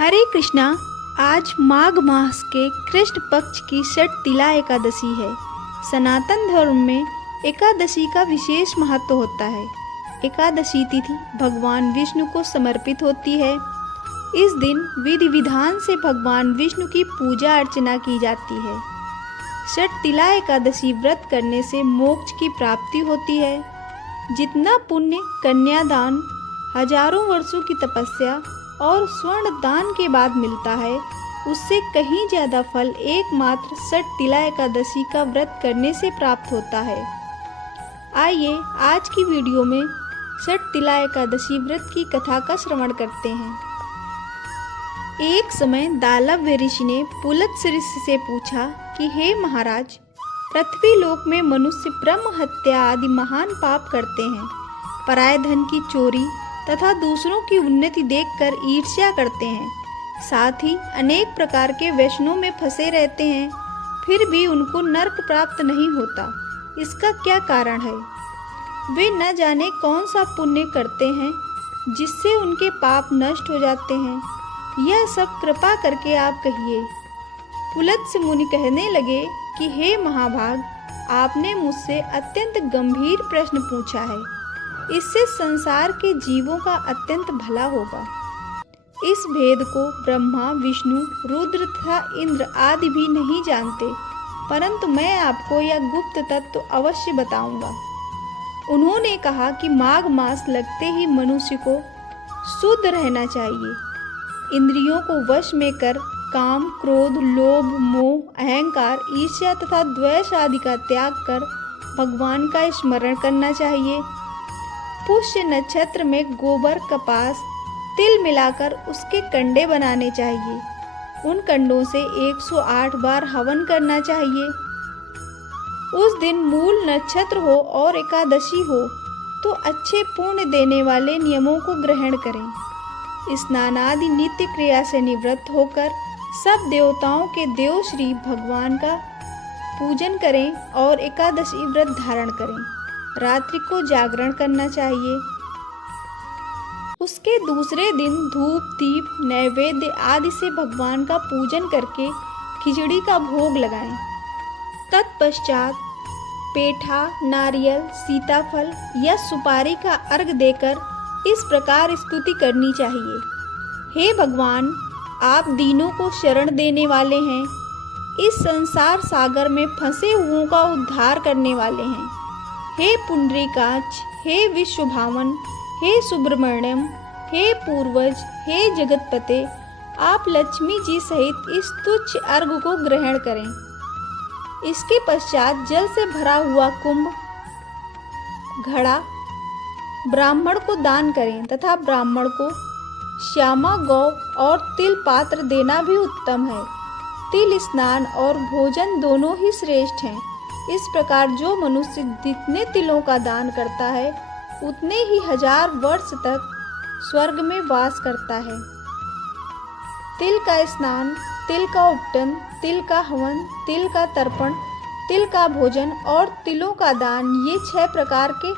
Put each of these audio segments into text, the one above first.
हरे कृष्णा। आज माघ मास के कृष्ण पक्ष की षटतिला एकादशी है। सनातन धर्म में एकादशी का विशेष महत्व होता है। एकादशी तिथि भगवान विष्णु को समर्पित होती है। इस दिन विधि विधान से भगवान विष्णु की पूजा अर्चना की जाती है। षटतिला एकादशी व्रत करने से मोक्ष की प्राप्ति होती है। जितना पुण्य कन्यादान, हजारों वर्षों की तपस्या और स्वर्ण दान के बाद मिलता है, उससे कहीं ज़्यादा फल एकमात्र षटतिला एकादशी का व्रत करने से प्राप्त होता है। आइए आज की वीडियो में षटतिला एकादशी व्रत की कथा का श्रवण करते हैं। एक समय दालव्य ऋषि ने पुलत्स्य ऋषि से पूछा कि हे महाराज, पृथ्वी लोक में मनुष्य ब्रह्म हत्या आदि महान पाप करते हैं, पराय धन की चोरी तथा दूसरों की उन्नति देखकर ईर्ष्या करते हैं, साथ ही अनेक प्रकार के व्यसनों में फंसे रहते हैं, फिर भी उनको नरक प्राप्त नहीं होता। इसका क्या कारण है? वे न जाने कौन सा पुण्य करते हैं जिससे उनके पाप नष्ट हो जाते हैं। यह सब कृपा करके आप कहिए। पुलत्स्य मुनि कहने लगे कि हे महाभाग, आपने मुझसे अत्यंत गंभीर प्रश्न पूछा है। इससे संसार के जीवों का अत्यंत भला होगा। इस भेद को ब्रह्मा, विष्णु, रुद्र तथा इंद्र आदि भी नहीं जानते, परंतु मैं आपको यह गुप्त तत्व अवश्य बताऊंगा। उन्होंने कहा कि माघ मास लगते ही मनुष्य को शुद्ध रहना चाहिए। इंद्रियों को वश में कर काम, क्रोध, लोभ, मोह, अहंकार, ईर्ष्या तथा द्वेष आदि का त्याग कर भगवान का स्मरण करना चाहिए। पुष्य नक्षत्र में गोबर, कपास, तिल मिलाकर उसके कंडे बनाने चाहिए। उन कंडों से 108 बार हवन करना चाहिए। उस दिन मूल नक्षत्र हो और एकादशी हो तो अच्छे पुण्य देने वाले नियमों को ग्रहण करें। स्नान आदि नित्य क्रिया से निवृत्त होकर सब देवताओं के देव श्री भगवान का पूजन करें और एकादशी व्रत धारण करें। रात्रि को जागरण करना चाहिए। उसके दूसरे दिन धूप, दीप, नैवेद्य आदि से भगवान का पूजन करके खिचड़ी का भोग लगाएं। तत्पश्चात पेठा, नारियल, सीताफल या सुपारी का अर्घ देकर इस प्रकार स्तुति करनी चाहिए। हे भगवान, आप दीनों को शरण देने वाले हैं। इस संसार सागर में फंसे हुओं का उद्धार करने वाले हैं। हे पुंडरीकाक्ष, हे विश्वभावन, हे सुब्रमण्यम, हे पूर्वज, हे जगतपते, आप लक्ष्मी जी सहित इस तुच्छ अर्घ को ग्रहण करें। इसके पश्चात जल से भरा हुआ कुंभ घड़ा ब्राह्मण को दान करें तथा ब्राह्मण को श्यामा गौ और तिल पात्र देना भी उत्तम है। तिल स्नान और भोजन दोनों ही श्रेष्ठ हैं। इस प्रकार जो मनुष्य जितने तिलों का दान करता है उतने ही 1000 वर्ष तक स्वर्ग में वास करता है। तिल का स्नान, तिल का उपटन, तिल का हवन, तिल का तर्पण, तिल का भोजन और तिलों का दान, ये 6 प्रकार के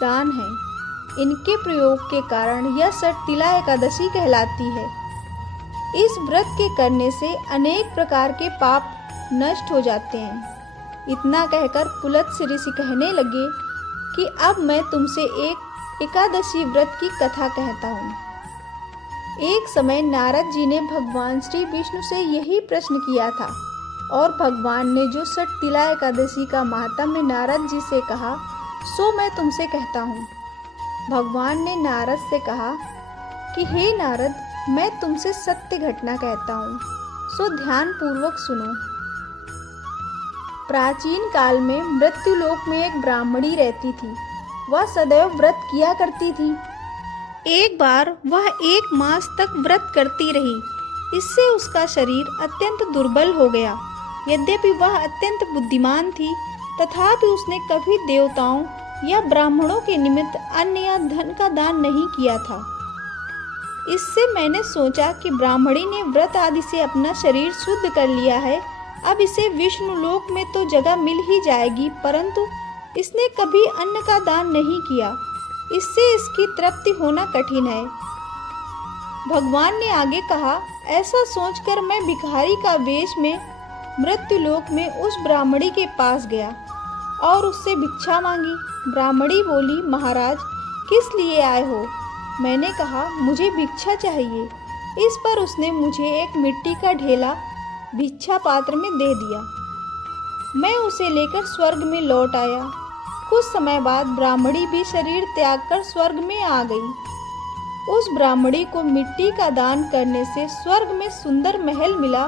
दान हैं। इनके प्रयोग के कारण यह षटतिला एकादशी कहलाती है। इस व्रत के करने से अनेक प्रकार के पाप नष्ट हो जाते हैं। इतना कहकर पुलत्स्य ऋषि कहने लगे कि अब मैं तुमसे एक एकादशी व्रत की कथा कहता हूँ। एक समय नारद जी ने भगवान श्री विष्णु से यही प्रश्न किया था और भगवान ने जो षटतिला एकादशी का महात्म्य नारद जी से कहा सो मैं तुमसे कहता हूँ। भगवान ने नारद से कहा कि हे नारद, मैं तुमसे सत्य घटना कहता हूँ, सो ध्यान पूर्वक सुनो। प्राचीन काल में मृत्युलोक में एक ब्राह्मणी रहती थी। वह सदैव व्रत किया करती थी। एक बार वह 1 मास तक व्रत करती रही। इससे उसका शरीर अत्यंत दुर्बल हो गया। यद्यपि वह अत्यंत बुद्धिमान थी, तथापि उसने कभी देवताओं या ब्राह्मणों के निमित्त अन्न या धन का दान नहीं किया था। इससे मैंने सोचा कि ब्राह्मणी ने व्रत आदि से अपना शरीर शुद्ध कर लिया है, अब इसे विष्णु लोक में तो जगह मिल ही जाएगी, परंतु इसने कभी अन्न का दान नहीं किया। इससे इसकी तृप्ति होना कठिन है। भगवान ने आगे कहा, ऐसा सोचकर मैं भिखारी का वेश में मृत्युलोक में उस ब्राह्मणी के पास गया और उससे भिक्षा मांगी। ब्राह्मणी बोली, महाराज किस लिए आए हो? मैंने कहा, मुझे भिक्षा चाहिए। इस पर उसने मुझे एक मिट्टी का ढेला भिक्षा पात्र में दे दिया। मैं उसे लेकर स्वर्ग में लौट आया। कुछ समय बाद ब्राह्मणी भी शरीर त्याग कर स्वर्ग में आ गई। उस ब्राह्मणी को मिट्टी का दान करने से स्वर्ग में सुंदर महल मिला,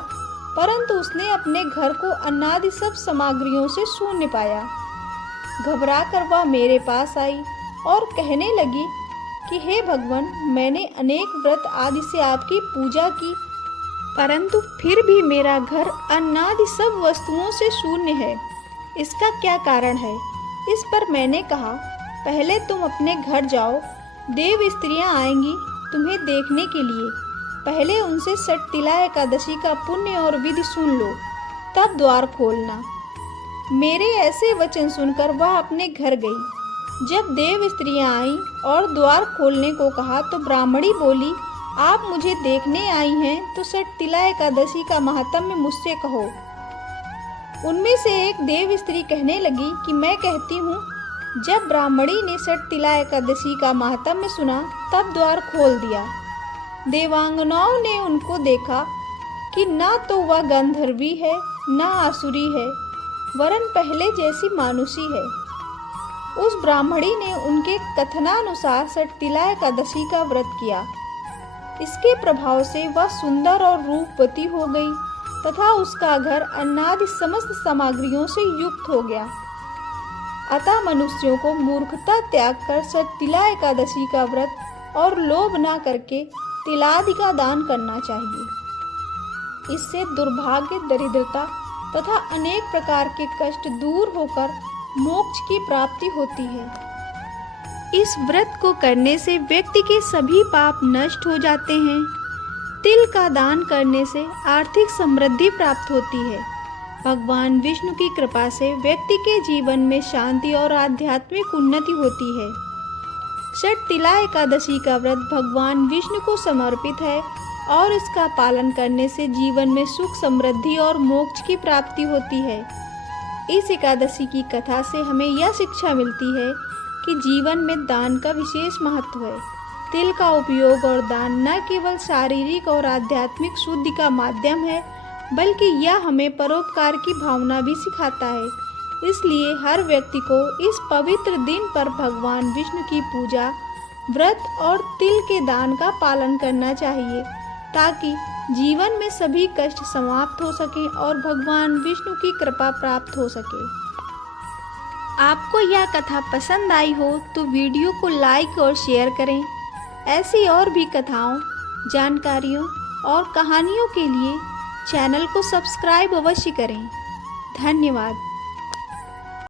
परंतु उसने अपने घर को अन्नादि सब सामग्रियों से शून्य पाया। घबरा कर वह मेरे पास आई और कहने लगी कि हे भगवान, मैंने अनेक व्रत आदि से आपकी पूजा की, परंतु फिर भी मेरा घर अन्नादि सब वस्तुओं से शून्य है। इसका क्या कारण है? इस पर मैंने कहा, पहले तुम अपने घर जाओ, देव स्त्रियां आएंगी तुम्हें देखने के लिए। पहले उनसे षटतिला एकादशी का पुण्य और विधि सुन लो, तब द्वार खोलना। मेरे ऐसे वचन सुनकर वह अपने घर गई। जब देव स्त्रियां आईं और द्वार खोलने को कहा तो ब्राह्मणी बोली, आप मुझे देखने आई हैं तो षटतिला एकादशी का महात्म्य मुझसे कहो। उनमें से एक देव स्त्री कहने लगी कि मैं कहती हूँ। जब ब्राह्मणी ने षटतिला एकादशी का महात्म्य सुना तब द्वार खोल दिया। देवांगनाओं ने उनको देखा कि ना तो वह गंधर्वी है ना आसुरी है, वरन पहले जैसी मानुषी है। उस ब्राह्मणी ने उनके कथनानुसार षटतिला एकादशी का व्रत किया। इसके प्रभाव से वह सुंदर और रूपवती हो गई तथा उसका घर अन्नादि समस्त सामग्रियों से युक्त हो गया। अतः मनुष्यों को मूर्खता त्याग कर षटतिला एकादशी का व्रत और लोभ न करके तिलादि का दान करना चाहिए। इससे दुर्भाग्य, दरिद्रता तथा अनेक प्रकार के कष्ट दूर होकर मोक्ष की प्राप्ति होती है। इस व्रत को करने से व्यक्ति के सभी पाप नष्ट हो जाते हैं। तिल का दान करने से आर्थिक समृद्धि प्राप्त होती है। भगवान विष्णु की कृपा से व्यक्ति के जीवन में शांति और आध्यात्मिक उन्नति होती है। षटतिला एकादशी का व्रत भगवान विष्णु को समर्पित है और इसका पालन करने से जीवन में सुख, समृद्धि और मोक्ष की प्राप्ति होती है। इस एकादशी की कथा से हमें यह शिक्षा मिलती है कि जीवन में दान का विशेष महत्व है। तिल का उपयोग और दान न केवल शारीरिक और आध्यात्मिक शुद्धि का माध्यम है, बल्कि यह हमें परोपकार की भावना भी सिखाता है। इसलिए हर व्यक्ति को इस पवित्र दिन पर भगवान विष्णु की पूजा, व्रत और तिल के दान का पालन करना चाहिए, ताकि जीवन में सभी कष्ट समाप्त हो सकें और भगवान विष्णु की कृपा प्राप्त हो सके। आपको यह कथा पसंद आई हो तो वीडियो को लाइक और शेयर करें। ऐसी और भी कथाओं, जानकारियों और कहानियों के लिए चैनल को सब्सक्राइब अवश्य करें। धन्यवाद।